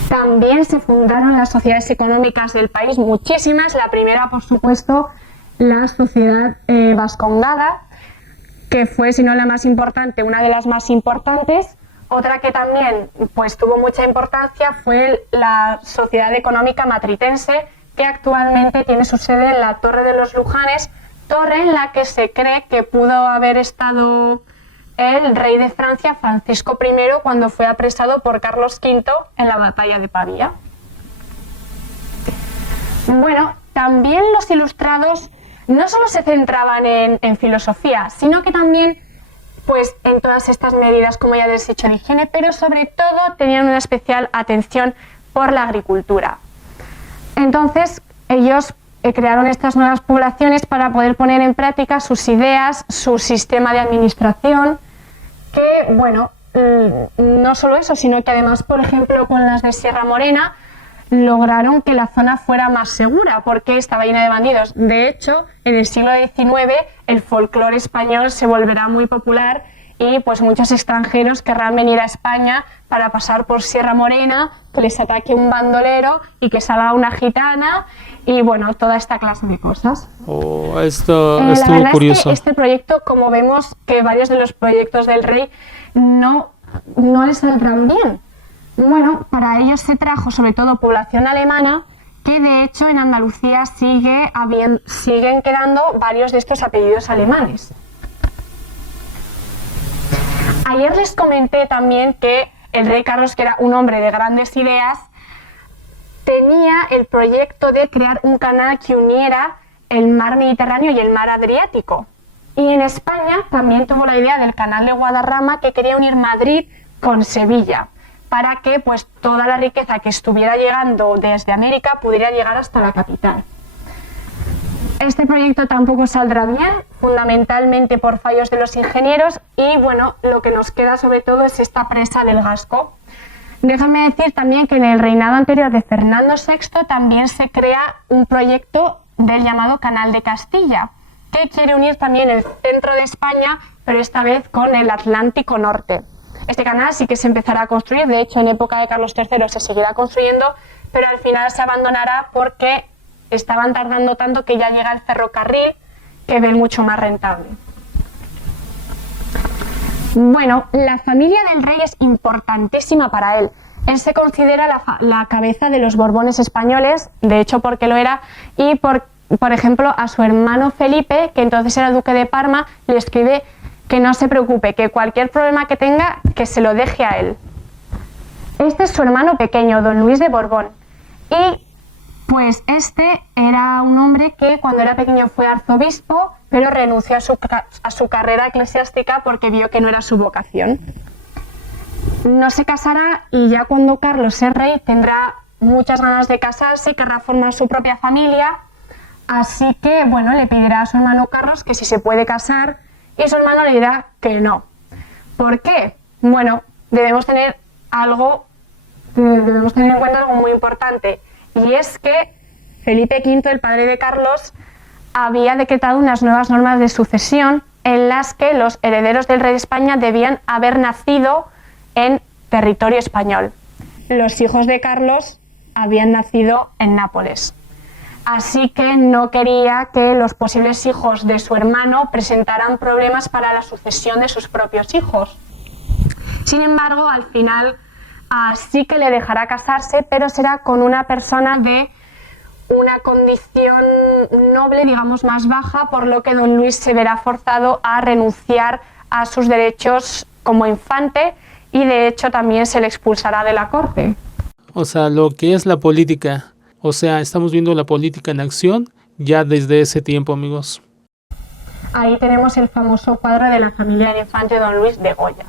También se fundaron las sociedades económicas del país, muchísimas. La primera, por supuesto, la Sociedad Vascongada, que fue, si no la más importante, una de las más importantes. Otra que también pues, tuvo mucha importancia fue la Sociedad Económica Matritense, que actualmente tiene su sede en la Torre de los Lujanes, torre en la que se cree que pudo haber estado el rey de Francia, Francisco I, cuando fue apresado por Carlos V en la batalla de Pavía. Bueno, también los ilustrados no solo se centraban en filosofía, sino que también pues, en todas estas medidas, como ya les he dicho, de higiene, pero sobre todo tenían una especial atención por la agricultura. Entonces, ellos crearon estas nuevas poblaciones para poder poner en práctica sus ideas, su sistema de administración, que, bueno, no solo eso, sino que además, por ejemplo, con las de Sierra Morena, lograron que la zona fuera más segura porque estaba llena de bandidos. De hecho, en el siglo XIX el folclore español se volverá muy popular y pues muchos extranjeros querrán venir a España para pasar por Sierra Morena, que les ataque un bandolero y que salga una gitana y bueno, toda esta clase de cosas. Oh, esto la estuvo verdad curioso. es que este proyecto, como vemos que varios de los proyectos del rey no les saldrán bien. Bueno, para ellos se trajo sobre todo población alemana, que de hecho en Andalucía siguen quedando varios de estos apellidos alemanes. Ayer les comenté también que el rey Carlos, que era un hombre de grandes ideas, tenía el proyecto de crear un canal que uniera el mar Mediterráneo y el mar Adriático. Y en España también tuvo la idea del canal de Guadarrama, que quería unir Madrid con Sevilla, para que pues toda la riqueza que estuviera llegando desde América pudiera llegar hasta la capital. Este proyecto tampoco saldrá bien, fundamentalmente por fallos de los ingenieros y bueno, lo que nos queda sobre todo es esta presa del Gasco. Déjame decir también que en el reinado anterior de Fernando VI también se crea un proyecto del llamado Canal de Castilla, que quiere unir también el centro de España, pero esta vez con el Atlántico Norte. Este canal sí que se empezará a construir, de hecho en época de Carlos III se seguirá construyendo, pero al final se abandonará porque estaban tardando tanto que ya llega el ferrocarril, que ven mucho más rentable. Bueno, la familia del rey es importantísima para él. Él se considera la cabeza de los Borbones españoles, de hecho porque lo era, y por ejemplo a su hermano Felipe, que entonces era duque de Parma, le escribe que no se preocupe, que cualquier problema que tenga, que se lo deje a él. Este es su hermano pequeño, don Luis de Borbón, y pues este era un hombre que cuando era pequeño fue arzobispo, pero renunció a su carrera eclesiástica porque vio que no era su vocación. No se casará y ya cuando Carlos sea rey tendrá muchas ganas de casarse y querrá formar su propia familia, así que bueno, le pedirá a su hermano Carlos que si se puede casar y su hermano le dirá que no. ¿Por qué? Bueno, debemos tener en cuenta algo muy importante. Y es que Felipe V, el padre de Carlos, había decretado unas nuevas normas de sucesión en las que los herederos del rey de España debían haber nacido en territorio español. Los hijos de Carlos habían nacido en Nápoles. Así que no quería que los posibles hijos de su hermano presentaran problemas para la sucesión de sus propios hijos. Sin embargo, al final sí que le dejará casarse, pero será con una persona de una condición noble, digamos más baja, por lo que don Luis se verá forzado a renunciar a sus derechos como infante y de hecho también se le expulsará de la corte. O sea, lo que es la política, o sea, estamos viendo la política en acción ya desde ese tiempo, amigos. Ahí tenemos el famoso cuadro de la familia del infante don Luis de Goya.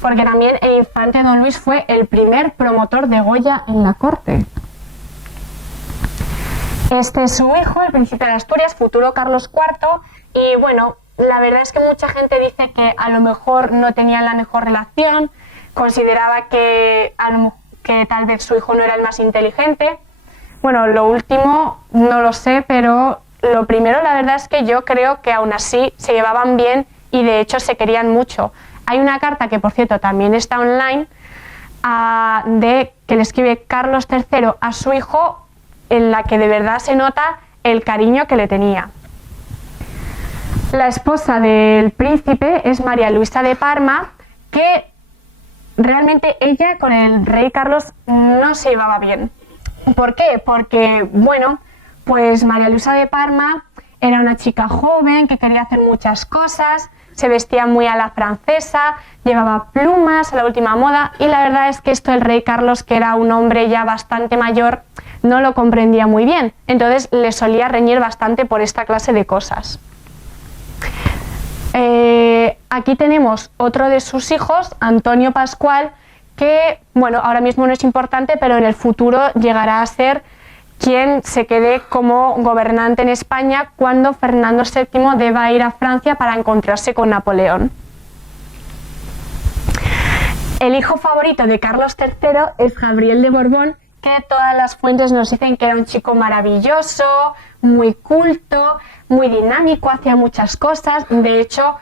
Porque también el infante don Luis fue el primer promotor de Goya en la corte. Este es su hijo, el príncipe de Asturias, futuro Carlos IV, y bueno, la verdad es que mucha gente dice que a lo mejor no tenían la mejor relación, consideraba que tal vez su hijo no era el más inteligente. Bueno, lo último no lo sé, pero lo primero la verdad es que yo creo que aún así se llevaban bien y de hecho se querían mucho. Hay una carta que, por cierto, también está online, que le escribe Carlos III a su hijo, en la que de verdad se nota el cariño que le tenía. La esposa del príncipe es María Luisa de Parma, que realmente ella con el rey Carlos no se llevaba bien. ¿Por qué? Porque, bueno, pues María Luisa de Parma era una chica joven que quería hacer muchas cosas, se vestía muy a la francesa, llevaba plumas a la última moda y la verdad es que esto el rey Carlos, que era un hombre ya bastante mayor, no lo comprendía muy bien. Entonces le solía reñir bastante por esta clase de cosas. Aquí tenemos otro de sus hijos, Antonio Pascual, que bueno, ahora mismo no es importante, pero en el futuro llegará a ser quien se quede como gobernante en España cuando Fernando VII deba ir a Francia para encontrarse con Napoleón. El hijo favorito de Carlos III es Gabriel de Borbón, que todas las fuentes nos dicen que era un chico maravilloso, muy culto, muy dinámico, hacía muchas cosas. De hecho,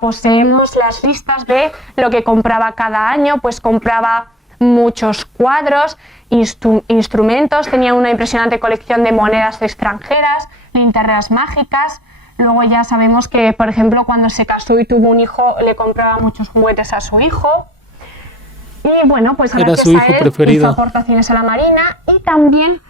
poseemos las listas de lo que compraba cada año, pues compraba muchos cuadros, instrumentos, tenía una impresionante colección de monedas extranjeras, linternas mágicas. Luego ya sabemos que, por ejemplo, cuando se casó y tuvo un hijo, le compraba muchos juguetes a su hijo. Y bueno, pues era gracias su hijo a él preferido. hizo aportaciones a la Marina y también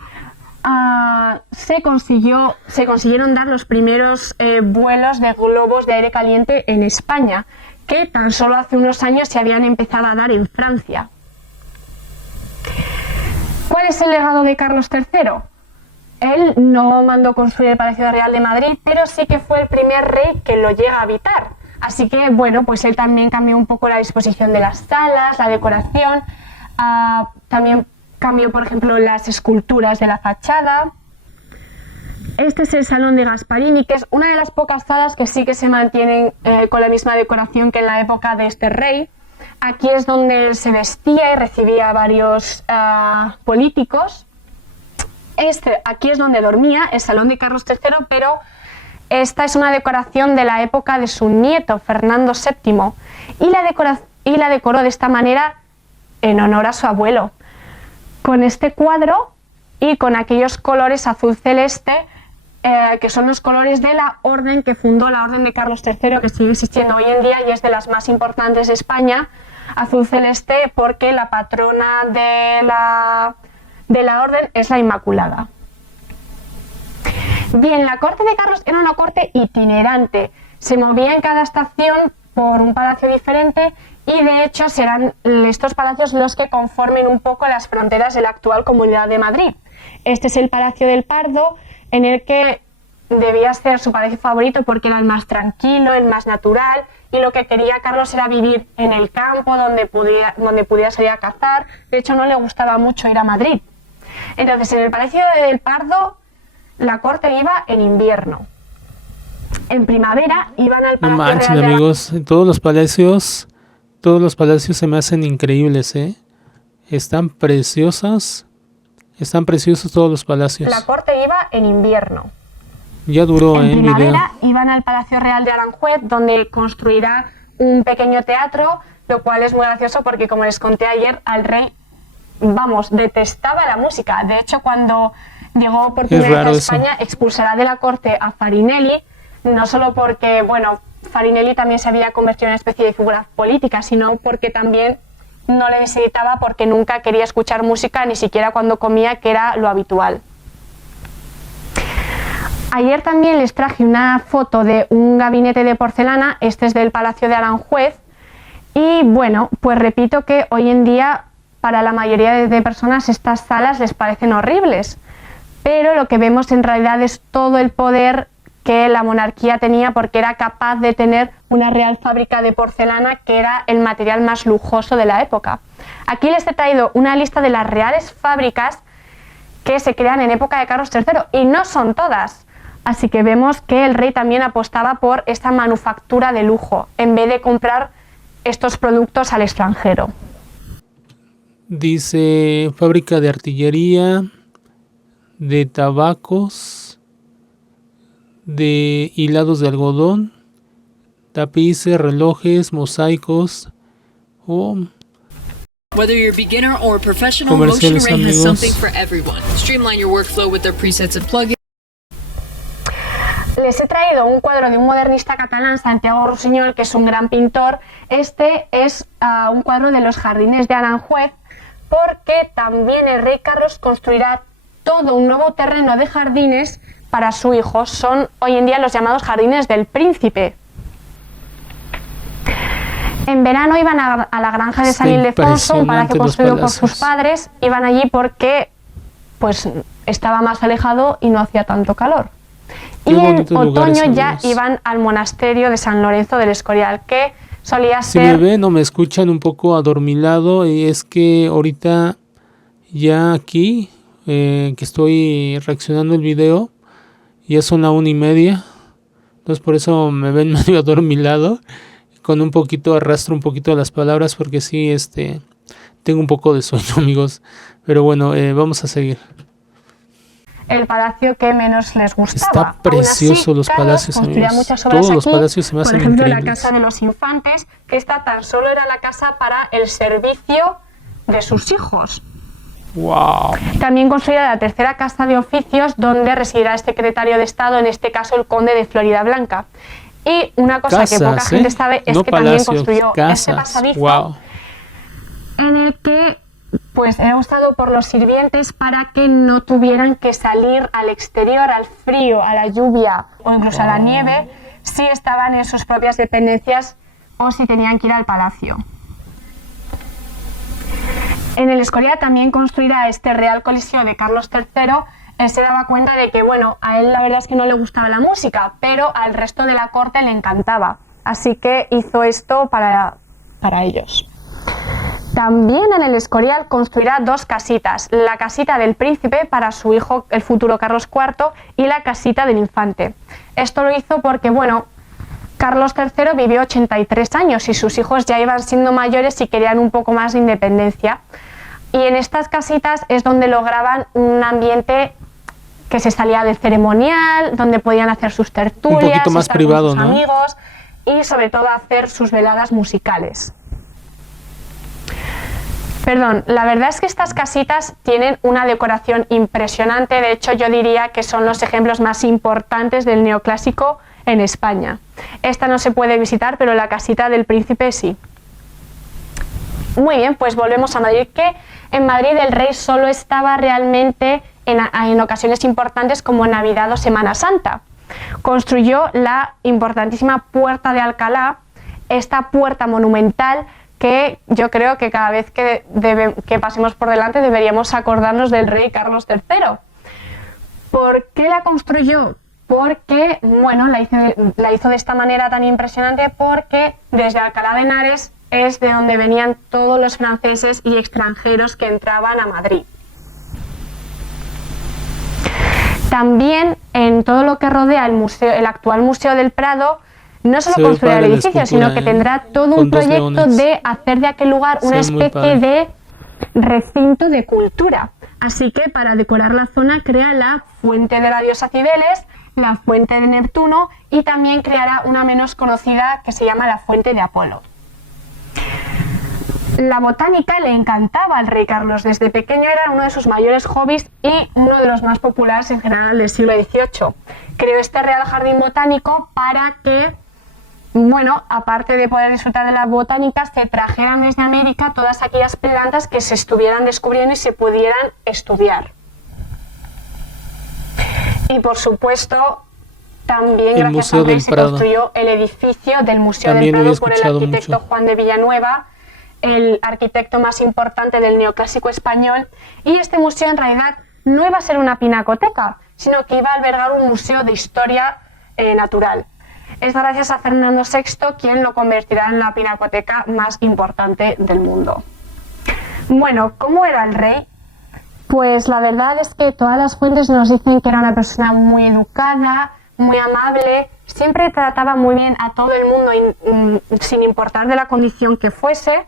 se consiguieron dar los primeros vuelos de globos de aire caliente en España, que tan solo hace unos años se habían empezado a dar en Francia. ¿Cuál es el legado de Carlos III? Él no mandó construir el Palacio Real de Madrid, pero sí que fue el primer rey que lo llega a habitar. Así que, bueno, pues él también cambió un poco la disposición de las salas, la decoración, también cambió, por ejemplo, las esculturas de la fachada. Este es el Salón de Gasparini, que es una de las pocas salas que sí que se mantienen con la misma decoración que en la época de este rey. Aquí es donde él se vestía y recibía a varios políticos. Aquí es donde dormía, el Salón de Carlos III, pero esta es una decoración de la época de su nieto, Fernando VII, y la decoró de esta manera en honor a su abuelo, con este cuadro y con aquellos colores azul celeste, que son los colores de la orden que fundó la Orden de Carlos III, que sigue existiendo hoy en día y es de las más importantes de España. Azul celeste porque la patrona de la orden es la Inmaculada. Bien, la corte de Carlos era una corte itinerante, se movía en cada estación por un palacio diferente y de hecho serán estos palacios los que conformen un poco las fronteras de la actual Comunidad de Madrid. Este es el Palacio del Pardo, en el que debía ser su palacio favorito porque era el más tranquilo, el más natural, y lo que quería Carlos era vivir en el campo donde pudiera salir a cazar. De hecho, no le gustaba mucho ir a Madrid. Entonces, en el Palacio del Pardo la corte iba en invierno. En primavera iban al Palacio No manchen, Real de amigos, todos los palacios se me hacen increíbles, ¿eh? Están preciosos todos los palacios. La corte iba en invierno. Ya duró En el video. primavera iban al Palacio Real de Aranjuez, donde construirá un pequeño teatro, lo cual es muy gracioso porque, como les conté ayer, al rey, detestaba la música. De hecho, cuando llegó por primera vez a España, expulsará de la corte a Farinelli, no solo porque, Farinelli también se había convertido en una especie de figura política, sino porque también no le necesitaba porque nunca quería escuchar música, ni siquiera cuando comía, que era lo habitual. Ayer también les traje una foto de un gabinete de porcelana, este es del Palacio de Aranjuez, y bueno, pues repito que hoy en día para la mayoría de personas estas salas les parecen horribles, pero lo que vemos en realidad es todo el poder que la monarquía tenía porque era capaz de tener una real fábrica de porcelana que era el material más lujoso de la época. Aquí les he traído una lista de las reales fábricas que se crean en época de Carlos III y no son todas. Así que vemos que el rey también apostaba por esta manufactura de lujo, en vez de comprar estos productos al extranjero. Dice fábrica de artillería, de tabacos, de hilados de algodón, tapices, relojes, mosaicos. Whether you're beginner or professional, Comerciales, MotionRay has amigos. something for everyone. Streamline your workflow with their presets and plugins. Les he traído un cuadro de un modernista catalán, Santiago Rusiñol, que es un gran pintor. Este es un cuadro de los jardines de Aranjuez, porque también el rey Carlos construirá todo un nuevo terreno de jardines para su hijo. Son hoy en día los llamados jardines del príncipe. En verano iban a la granja de San Ildefonso, un palacio construido por sus padres. Iban allí porque estaba más alejado y no hacía tanto calor. Y en otoño ya iban al monasterio de San Lorenzo del Escorial, que solía ser... Si me ven o me escuchan un poco adormilado, y es que ahorita ya aquí, que estoy reaccionando el video, ya son la 1:30, entonces por eso me ven medio adormilado, con un poquito, arrastro un poquito las palabras, porque sí, tengo un poco de sueño, amigos, pero bueno, vamos a seguir. El palacio que menos les gustaba. Está precioso. Aún así, los palacios, amigos. Todos los palacios se me hacen increíbles. Por ejemplo, la casa de los infantes, que esta tan solo era la casa para el servicio de sus hijos. Wow. También construirá la tercera casa de oficios, donde residirá el secretario de Estado, en este caso el conde de Florida Blanca. Y una cosa casas, que poca gente sabe es que palacios, también construyó casas, este pasadizo, en el que pues era usado por los sirvientes para que no tuvieran que salir al exterior, al frío, a la lluvia o incluso a la nieve, si estaban en sus propias dependencias o si tenían que ir al palacio. En el Escorial también construirá este Real Coliseo de Carlos III. Él se daba cuenta de que, bueno, a él la verdad es que no le gustaba la música, pero al resto de la corte le encantaba. Así que hizo esto para ellos. También en el Escorial construirá dos casitas, la casita del príncipe para su hijo, el futuro Carlos IV, y la casita del infante. Esto lo hizo porque, bueno, Carlos III vivió 83 años y sus hijos ya iban siendo mayores y querían un poco más de independencia. Y en estas casitas es donde lograban un ambiente que se salía del ceremonial, donde podían hacer sus tertulias, un poquito más estar privado, con sus ¿no? amigos y sobre todo hacer sus veladas musicales. Perdón, la verdad es que estas casitas tienen una decoración impresionante. De hecho, yo diría que son los ejemplos más importantes del neoclásico en España. Esta no se puede visitar, pero la casita del príncipe sí. Muy bien, pues volvemos a Madrid, que en Madrid el rey solo estaba realmente en ocasiones importantes como Navidad o Semana Santa. Construyó la importantísima Puerta de Alcalá, esta puerta monumental que yo creo que cada vez que pasemos por delante deberíamos acordarnos del rey Carlos III. ¿Por qué la construyó? Porque, bueno, la hizo de esta manera tan impresionante porque desde Alcalá de Henares es de donde venían todos los franceses y extranjeros que entraban a Madrid. También en todo lo que rodea el actual Museo del Prado, no solo construirá el edificio, sino que tendrá todo un proyecto de hacer de aquel lugar una especie de recinto de cultura. Así que para decorar la zona crea la fuente de la diosa Cibeles, la fuente de Neptuno y también creará una menos conocida que se llama la fuente de Apolo. La botánica le encantaba al rey Carlos. Desde pequeño era uno de sus mayores hobbies y uno de los más populares en general del siglo XVIII. Creó este Real Jardín Botánico para que, bueno, aparte de poder disfrutar de la botánica, se trajeran desde América todas aquellas plantas que se estuvieran descubriendo y se pudieran estudiar. Y por supuesto, también gracias al rey se construyó el edificio del Museo del Prado por el arquitecto Juan de Villanueva, el arquitecto más importante del neoclásico español, y este museo en realidad no iba a ser una pinacoteca, sino que iba a albergar un museo de historia natural. Es gracias a Fernando VI quien lo convertirá en la pinacoteca más importante del mundo. Bueno, ¿cómo era el rey? Pues la verdad es que todas las fuentes nos dicen que era una persona muy educada, muy amable, siempre trataba muy bien a todo el mundo sin importar de la condición que fuese.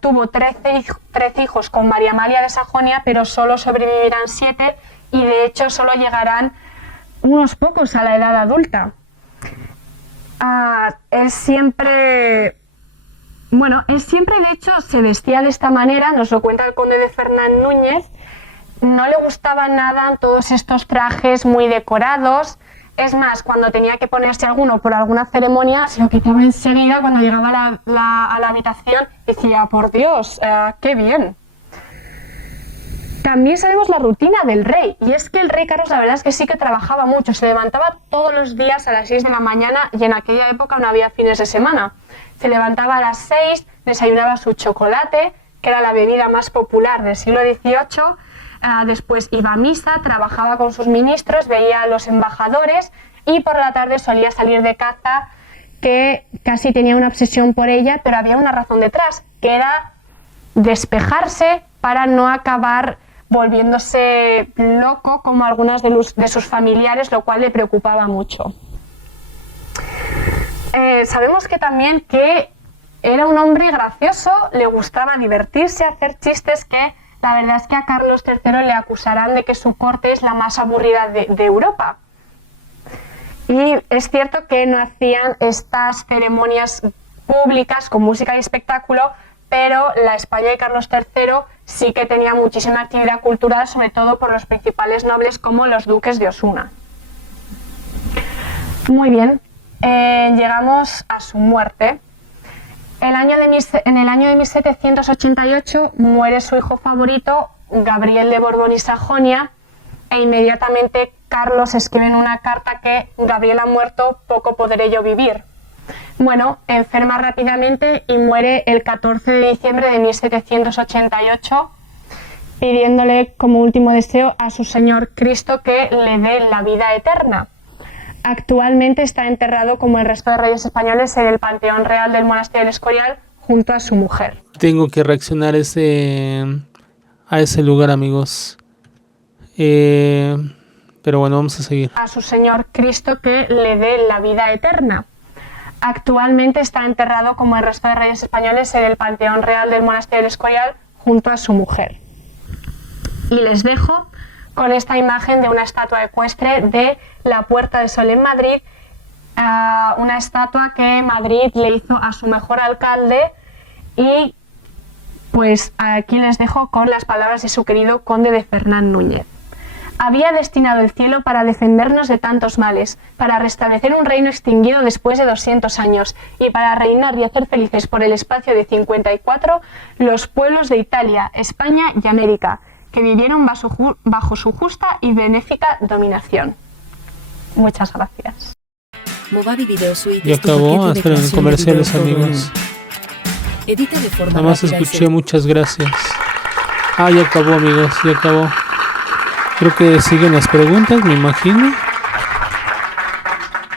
Tuvo 13 hijos con María Amalia de Sajonia, pero solo sobrevivirán 7 y de hecho solo llegarán unos pocos a la edad adulta. Él siempre de hecho se vestía de esta manera, nos lo cuenta el conde de Fernán Núñez. No le gustaban nada todos estos trajes muy decorados. Es más, cuando tenía que ponerse alguno por alguna ceremonia, se lo quitaba enseguida cuando llegaba a la habitación y decía, por Dios, qué bien. También sabemos la rutina del rey, y es que el rey Carlos la verdad es que sí que trabajaba mucho, se levantaba todos los días a las 6 de la mañana y en aquella época no había fines de semana. Se levantaba a las 6, desayunaba su chocolate, que era la bebida más popular del siglo XVIII, después iba a misa, trabajaba con sus ministros, veía a los embajadores y por la tarde solía salir de caza, que casi tenía una obsesión por ella, pero había una razón detrás, que era despejarse para no acabar volviéndose loco como algunas de sus familiares, lo cual le preocupaba mucho. Sabemos que también que Era un hombre gracioso, le gustaba divertirse, hacer chistes, que la verdad es que a Carlos III le acusarán de que su corte es la más aburrida de Europa. Y es cierto que no hacían estas ceremonias públicas con música y espectáculo, pero la España de Carlos III sí que tenía muchísima actividad cultural, sobre todo por los principales nobles como los duques de Osuna. Muy bien, llegamos a su muerte. En el año de 1788 muere su hijo favorito, Gabriel de Borbón y Sajonia, e inmediatamente Carlos escribe en una carta que Gabriel ha muerto, poco podré yo vivir. Bueno, enferma rápidamente y muere el 14 de diciembre de 1788, pidiéndole como último deseo a su Señor Cristo que le dé la vida eterna. Actualmente está enterrado, como el resto de reyes españoles, en el Panteón Real del Monasterio del Escorial, junto a su mujer. Tengo que reaccionar a ese lugar, amigos. Pero bueno, vamos a seguir. A su Señor Cristo que le dé la vida eterna. Actualmente está enterrado, como el resto de reyes españoles, en el Panteón Real del Monasterio del Escorial, junto a su mujer. Y les dejo con esta imagen de una estatua ecuestre de la Puerta del Sol en Madrid, una estatua que Madrid le hizo a su mejor alcalde, y pues aquí les dejo con las palabras de su querido conde de Fernán Núñez. Había destinado el cielo para defendernos de tantos males, para restablecer un reino extinguido después de 200 años y para reinar y hacer felices por el espacio de 54 los pueblos de Italia, España y América, que vivieron bajo su justa y benéfica dominación. Muchas gracias. Movavi Video Suite Ya es tu acabó, paquete de esperen creación de comerciales, video todo amigos. en edita de forma Nada más rápida y escuché muchas gracias. Ya acabó, amigos, ya acabó. Creo que siguen las preguntas, me imagino.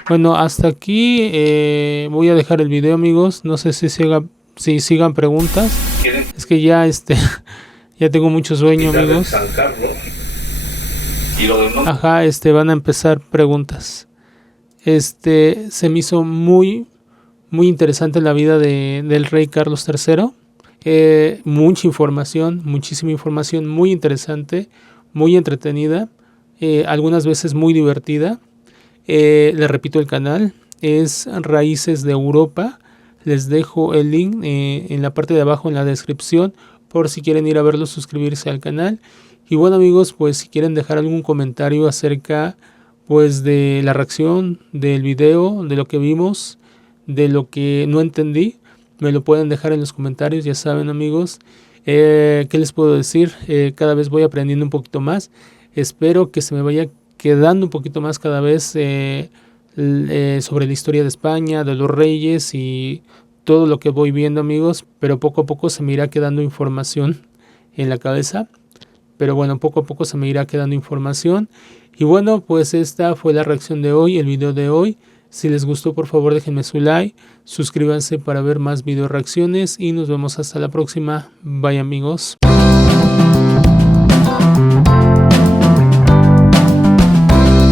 Bueno, hasta aquí voy a dejar el video, amigos. No sé si sigan preguntas. Es que ya ya tengo mucho sueño, amigos. Ajá, van a empezar preguntas. Se me hizo muy interesante la vida del rey Carlos III. Mucha información, muchísima información, muy interesante, muy entretenida, algunas veces muy divertida. Les repito, el canal es Raíces de Europa. Les dejo el link en la parte de abajo en la descripción, por si quieren ir a verlo, suscribirse al canal. Y bueno, amigos, pues si quieren dejar algún comentario acerca pues de la reacción del video, de lo que vimos, de lo que no entendí, me lo pueden dejar en los comentarios. Ya saben, amigos, ¿qué les puedo decir? Cada vez voy aprendiendo un poquito más. Espero que se me vaya quedando un poquito más cada vez sobre la historia de España, de los reyes y todo lo que voy viendo, amigos. Pero poco a poco se me irá quedando información en la cabeza. Pero bueno, poco a poco se me irá quedando información. Y bueno, pues esta fue la reacción de hoy, el video de hoy. Si les gustó, por favor déjenme su like, suscríbanse para ver más video reacciones y nos vemos hasta la próxima. Bye, amigos.